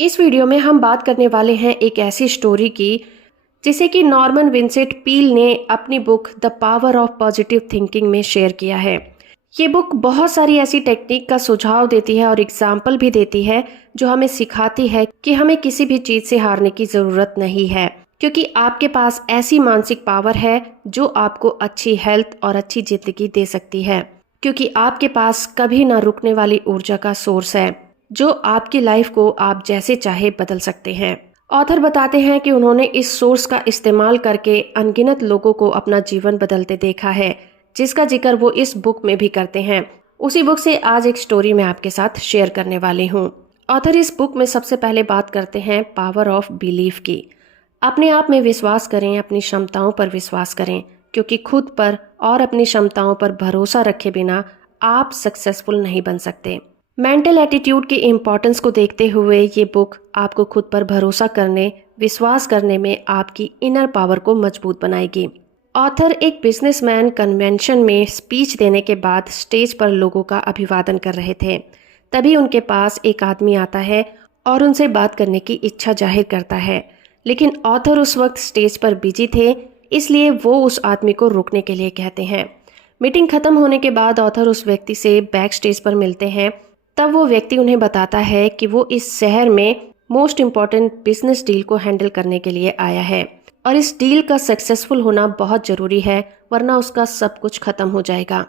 इस वीडियो में हम बात करने वाले हैं एक ऐसी स्टोरी की जिसे कि नॉर्मन विंसेंट पील ने अपनी book the power of positive thinking में शेयर किया है। ये बुक बहुत सारी ऐसी टेक्निक का सुझाव देती है और एग्जाम्पल भी देती है जो हमें सिखाती है कि हमें किसी भी चीज से हारने की जरूरत नहीं है, क्योंकि आपके पास ऐसी मानसिक पावर है जो आपको अच्छी हेल्थ और अच्छी जिंदगी दे सकती है, क्योंकि आपके पास कभी ना रुकने वाली ऊर्जा का सोर्स है जो आपकी लाइफ को आप जैसे चाहे बदल सकते हैं। ऑथर बताते हैं कि उन्होंने इस सोर्स का इस्तेमाल करके अनगिनत लोगों को अपना जीवन बदलते देखा है, जिसका जिक्र वो इस बुक में भी करते हैं। उसी बुक से आज एक स्टोरी मैं आपके साथ शेयर करने वाली हूँ। ऑथर इस बुक में सबसे पहले बात करते हैं पावर ऑफ बिलीफ की। अपने आप में विश्वास करें, अपनी क्षमताओं पर विश्वास करें, क्योंकि खुद पर और अपनी क्षमताओं पर भरोसा रखे बिना आप सक्सेसफुल नहीं बन सकते। मेंटल एटीट्यूड की इम्पोर्टेंस को देखते हुए ये बुक आपको खुद पर भरोसा करने, विश्वास करने में आपकी इनर पावर को मजबूत बनाएगी। ऑथर एक बिजनेसमैन कन्वेंशन में स्पीच देने के बाद स्टेज पर लोगों का अभिवादन कर रहे थे। तभी उनके पास एक आदमी आता है और उनसे बात करने की इच्छा जाहिर करता है, लेकिन ऑथर उस वक्त स्टेज पर बिजी थे, इसलिए वो उस आदमी को रोकने के लिए कहते हैं। मीटिंग खत्म होने के बाद ऑथर उस व्यक्ति से बैक स्टेज पर मिलते हैं। तब वो व्यक्ति उन्हें बताता है कि वो इस शहर में मोस्ट इम्पॉर्टेंट बिजनेस डील को हैंडल करने के लिए आया है और इस डील का सक्सेसफुल होना बहुत जरूरी है, वरना उसका सब कुछ खत्म हो जाएगा।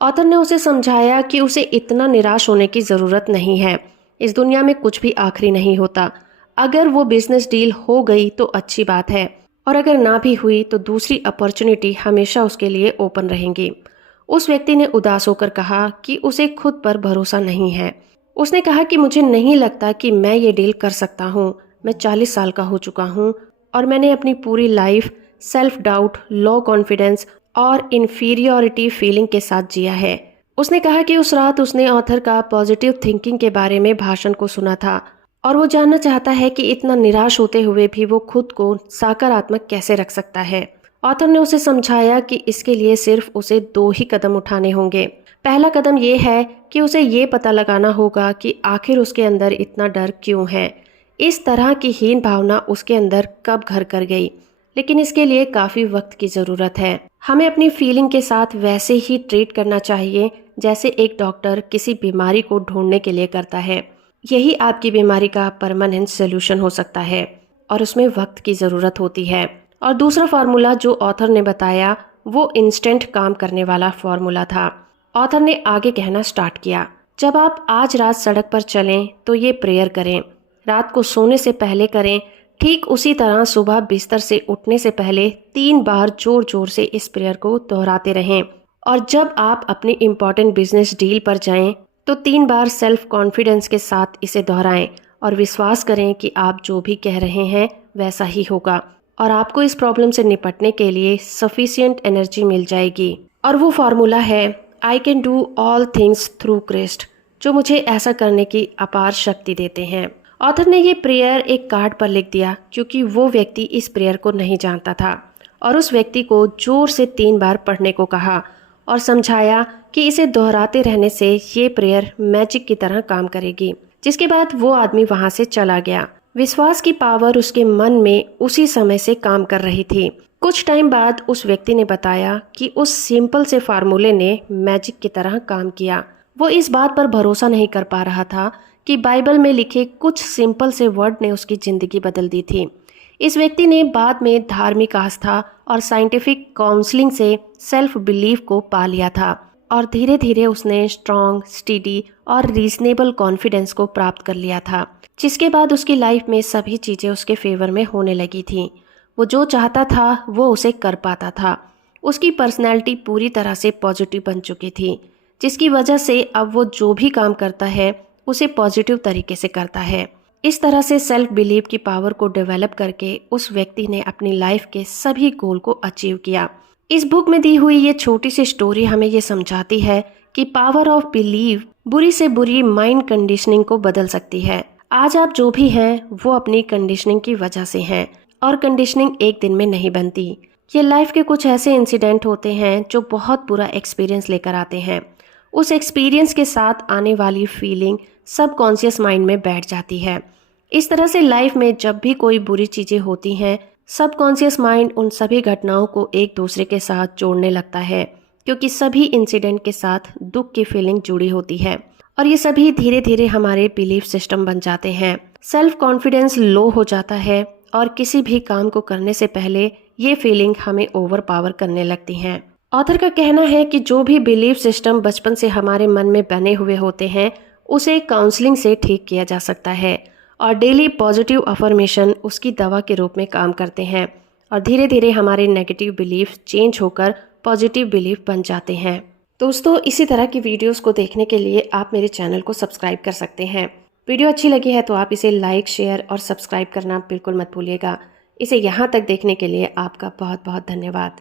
ऑथर ने उसे समझाया कि उसे इतना निराश होने की जरूरत नहीं है। इस दुनिया में कुछ भी आखिरी नहीं होता। अगर वो बिजनेस डील हो गई तो अच्छी बात है, और अगर ना भी हुई तो दूसरी अपॉर्चुनिटी हमेशा उसके लिए ओपन रहेंगी। उस व्यक्ति ने उदास होकर कहा कि उसे खुद पर भरोसा नहीं है। उसने कहा कि मुझे नहीं लगता कि मैं ये डील कर सकता हूँ। मैं 40 साल का हो चुका हूँ और मैंने अपनी पूरी life self doubt, low confidence और इन्फीरियोरिटी फीलिंग के साथ जिया है। उसने कहा कि उस रात उसने ऑथर का पॉजिटिव थिंकिंग के बारे में भाषण को सुना था और वो जानना चाहता है कि इतना निराश होते हुए भी वो खुद को सकारात्मक कैसे रख सकता है। ऑथर ने उसे समझाया कि इसके लिए सिर्फ उसे 2 ही कदम उठाने होंगे। पहला कदम ये है कि उसे ये पता लगाना होगा कि आखिर उसके अंदर इतना डर क्यों है। इस तरह की हीन भावना उसके अंदर कब घर कर गई, लेकिन इसके लिए काफ़ी वक्त की ज़रूरत है। हमें अपनी फीलिंग के साथ वैसे ही ट्रीट करना चाहिए जैसे एक डॉक्टर किसी बीमारी को ढूंढने के लिए करता है। यही आपकी बीमारी का परमानेंट सोल्यूशन हो सकता है और उसमें वक्त की ज़रूरत होती है। और दूसरा फार्मूला जो ऑथर ने बताया वो इंस्टेंट काम करने वाला फार्मूला था। ऑथर ने आगे कहना स्टार्ट किया, जब आप आज रात सड़क पर चलें तो ये प्रेयर करें। रात को सोने से पहले करें। ठीक उसी तरह सुबह बिस्तर से उठने से पहले 3 बार जोर जोर से इस प्रेयर को दोहराते रहें। और जब आप अपनी इम्पोर्टेंट बिजनेस डील पर जाएं तो 3 बार सेल्फ कॉन्फिडेंस के साथ इसे दोहराएं और विश्वास करें कि आप जो भी कह रहे हैं वैसा ही होगा और आपको इस प्रॉब्लम से निपटने के लिए सफिशिएंट एनर्जी मिल जाएगी। और वो फार्मूला है I can do all things through Christ, जो मुझे ऐसा करने की अपार शक्ति देते हैं। ऑथर ने ये प्रेयर एक कार्ड पर लिख दिया क्योंकि वो व्यक्ति इस प्रेयर को नहीं जानता था, और उस व्यक्ति को जोर से 3 बार पढ़ने को कहा और समझाया कि इसे दोहराते रहने से ये प्रेयर मैजिक की तरह काम करेगी। जिसके बाद वो आदमी वहां से चला गया। विश्वास की पावर उसके मन में उसी समय से काम कर रही थी। कुछ टाइम बाद उस व्यक्ति ने बताया कि उस सिंपल से फार्मूले ने मैजिक की तरह काम किया। वो इस बात पर भरोसा नहीं कर पा रहा था कि बाइबल में लिखे कुछ सिंपल से वर्ड ने उसकी जिंदगी बदल दी थी। इस व्यक्ति ने बाद में धार्मिक आस्था और साइंटिफिक काउंसलिंग से सेल्फ बिलीफ को पा लिया था और धीरे धीरे उसने स्ट्रॉन्ग, स्टीडी और रीजनेबल कॉन्फिडेंस को प्राप्त कर लिया था, जिसके बाद उसकी लाइफ में सभी चीज़ें उसके फेवर में होने लगी थी। वो जो चाहता था वो उसे कर पाता था। उसकी पर्सनैलिटी पूरी तरह से पॉजिटिव बन चुकी थी, जिसकी वजह से अब वो जो भी काम करता है उसे पॉजिटिव तरीके से करता है। इस तरह से सेल्फ बिलीव की पावर को डेवलप करके उस व्यक्ति ने अपनी लाइफ के सभी गोल को अचीव किया। इस बुक में दी हुई ये छोटी सी स्टोरी हमें ये समझाती है कि पावर ऑफ बिलीव बुरी से बुरी माइंड कंडीशनिंग को बदल सकती है। आज आप जो भी हैं वो अपनी कंडीशनिंग की वजह से हैं, और कंडीशनिंग एक दिन में नहीं बनती। ये लाइफ के कुछ ऐसे इंसिडेंट होते हैं जो बहुत बुरा एक्सपीरियंस लेकर आते हैं। उस एक्सपीरियंस के साथ आने वाली फीलिंग सबकॉन्शियस माइंड में बैठ जाती है। इस तरह से लाइफ में जब भी कोई बुरी चीजें होती हैं, सबकॉन्शियस माइंड उन सभी घटनाओं को एक दूसरे के साथ जोड़ने लगता है, क्योंकि सभी इंसिडेंट के साथ दुख की फीलिंग जुड़ी होती है और ये सभी धीरे धीरे हमारे बिलीफ सिस्टम बन जाते हैं। सेल्फ कॉन्फिडेंस लो हो जाता है और किसी भी काम को करने से पहले ये फीलिंग हमें ओवर पावर करने लगती हैं। ऑथर का कहना है कि जो भी बिलीफ सिस्टम बचपन से हमारे मन में बने हुए होते हैं, उसे काउंसलिंग से ठीक किया जा सकता है और डेली पॉजिटिव अफर्मेशन उसकी दवा के रूप में काम करते हैं और धीरे धीरे हमारे नेगेटिव बिलीफ चेंज होकर पॉजिटिव बिलीफ बन जाते हैं। दोस्तों, इसी तरह की वीडियोस को देखने के लिए आप मेरे चैनल को सब्सक्राइब कर सकते हैं। वीडियो अच्छी लगी है तो आप इसे लाइक, शेयर और सब्सक्राइब करना बिल्कुल मत भूलिएगा। इसे यहाँ तक देखने के लिए आपका बहुत बहुत धन्यवाद।